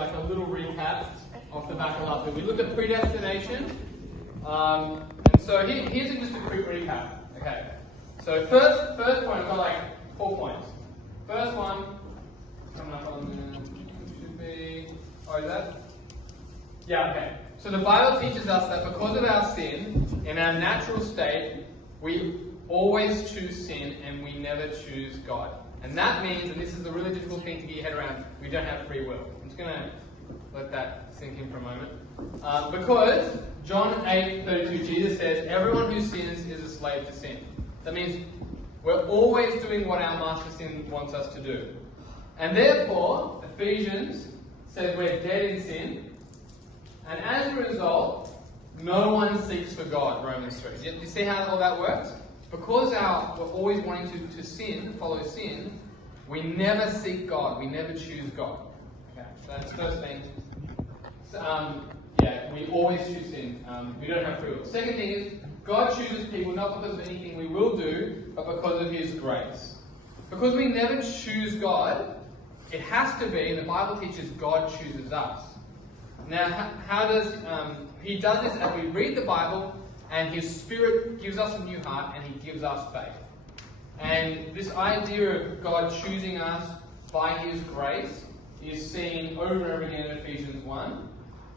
like a little recap off the back of last week. We looked at predestination, and so here's just a quick recap. Okay, so first point, I've got like 4 points. First one, coming up on the, should be, is that? Yeah, okay. So the Bible teaches us that because of our sin, in our natural state, we always choose sin and we never choose God. And that means, and this is a really difficult thing to get your head around, we don't have free will. I'm just going to let that sink in for a moment. Because John 8:32, Jesus says, everyone who sins is a slave to sin. That means we're always doing what our master sin wants us to do. And therefore, Ephesians says we're dead in sin. And as a result, no one seeks for God, Romans 3. You see how all that works? Because we're always wanting to sin, follow sin, we never seek God. We never choose God. Okay, so that's the first thing. So, we always choose sin. We don't have free will. Second thing is, God chooses people not because of anything we will do, but because of His grace. Because we never choose God, it has to be, and the Bible teaches God chooses us. Now, how does He does this as we read the Bible, and His Spirit gives us a new heart, and He gives us faith. And this idea of God choosing us by His grace is seen over and over again in Ephesians 1.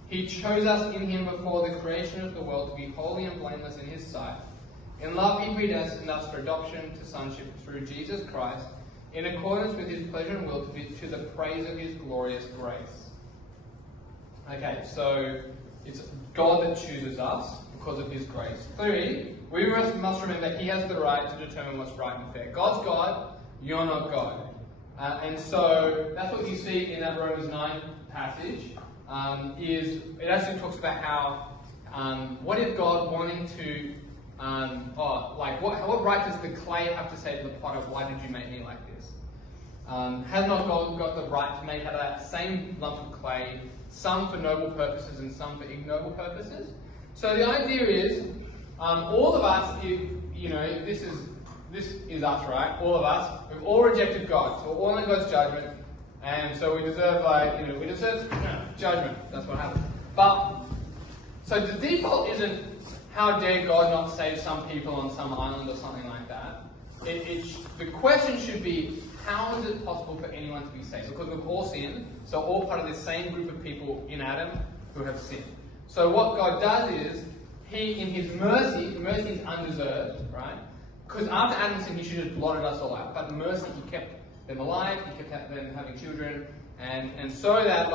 He chose us in Him before the creation of the world to be holy and blameless in His sight. In love He predestined us for adoption to sonship through Jesus Christ, in accordance with His pleasure and will, to the praise of His glorious grace. Okay, so it's God that chooses us because of His grace. 3, we must remember He has the right to determine what's right and fair. God's God, you're not God. And so that's what you see in that Romans 9 passage. It actually talks about how, what if God wanting to, what right does the clay have to say to the potter, why did you make me like this? Has not God got the right to make out of that same lump of clay, some for noble purposes and some for ignoble purposes? So the idea is, all of us, this is us, right? All of us, we've all rejected God, so we're all in God's judgment, and so we deserve, judgment. That's what happens. But so the default isn't how dare God not save some people on some island or something like that. The question should be, how is it possible for anyone to be saved? Because we've all sinned, so all part of this same group of people in Adam who have sinned. So what God does is, He, in His mercy is undeserved, right? Because after Adam sinned, He should have blotted us all out. But in mercy, He kept them alive, He kept them having children, and so that,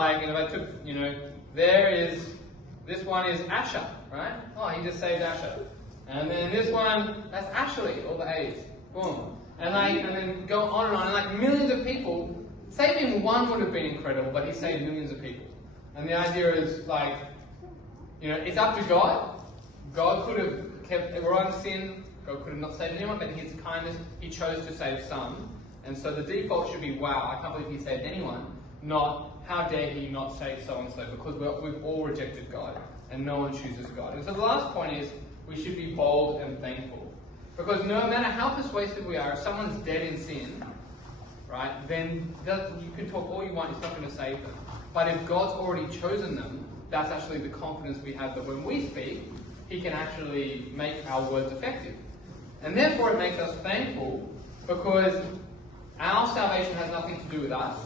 this one is Asher, right? Oh, He just saved Asher. And then this one, that's Ashley, all the A's. Boom. And then go on, and like millions of people. Saving one would have been incredible, but He saved millions of people. And the idea is it's up to God. God could have kept everyone in sin. God could have not saved anyone, but in His kindness, He chose to save some. And so the default should be, wow, I can't believe He saved anyone. Not, how dare He not save so-and-so, because we've all rejected God, and no one chooses God. And so the last point is, we should be bold and thankful. Because no matter how persuasive we are, if someone's dead in sin, right, then you can talk all you want, it's not going to save them. But if God's already chosen them, that's actually the confidence we have that when we speak, He can actually make our words effective. And therefore it makes us thankful, because our salvation has nothing to do with us.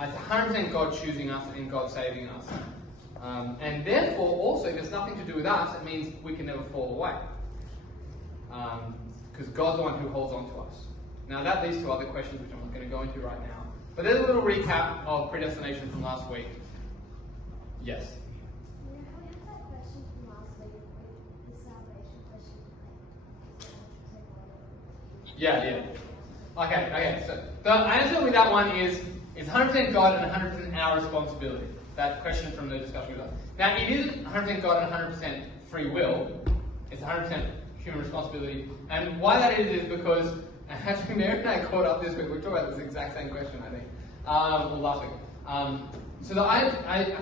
It's 100% God choosing us and God saving us. And therefore also, if it's nothing to do with us, it means we can never fall away. Because God's the one who holds on to us. Now that leads to other questions which I'm not going to go into right now. But there's a little recap of predestination from last week. Yes? Yeah. Okay. So the answer with that one is 100% God and 100% our responsibility. That question from the discussion with us. Now, it isn't 100% God and 100% free will. It's 100% human responsibility. And why that is because, actually, Mary and I caught up this week. We talked about this exact same question, I think, last week. I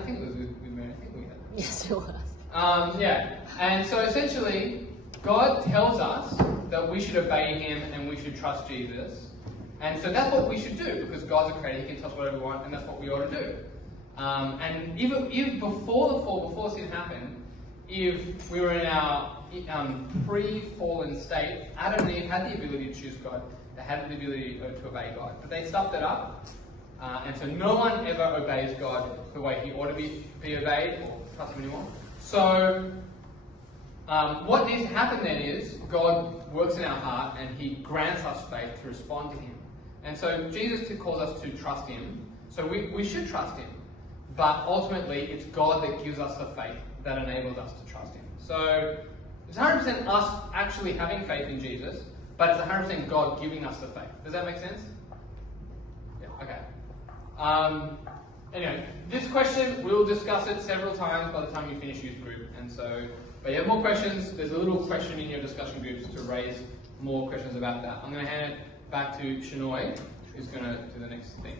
think it was with Mary. I think we had that. Yes, it was. And so essentially, God tells us that we should obey Him and we should trust Jesus. And so that's what we should do, because God's a creator, He can tell us whatever we want, and that's what we ought to do. And if before the fall, before sin happened, if we were in our pre-fallen state, Adam and Eve had the ability to choose God. They had the ability to obey God. But they stuffed it up. And so no one ever obeys God the way he ought to be obeyed or trust him anymore. So what needs to happen then is God works in our heart and he grants us faith to respond to him. And so Jesus calls us to trust him. So we should trust him. But ultimately, it's God that gives us the faith that enables us to trust him. So it's 100% us actually having faith in Jesus, but it's 100% God giving us the faith. Does that make sense? Yeah, okay. Anyway, this question, we'll discuss it several times by the time you finish youth group. And so, but you have more questions, there's a little question in your discussion groups to raise more questions about that. I'm going to hand it back to Shanoy, who's going to do the next thing.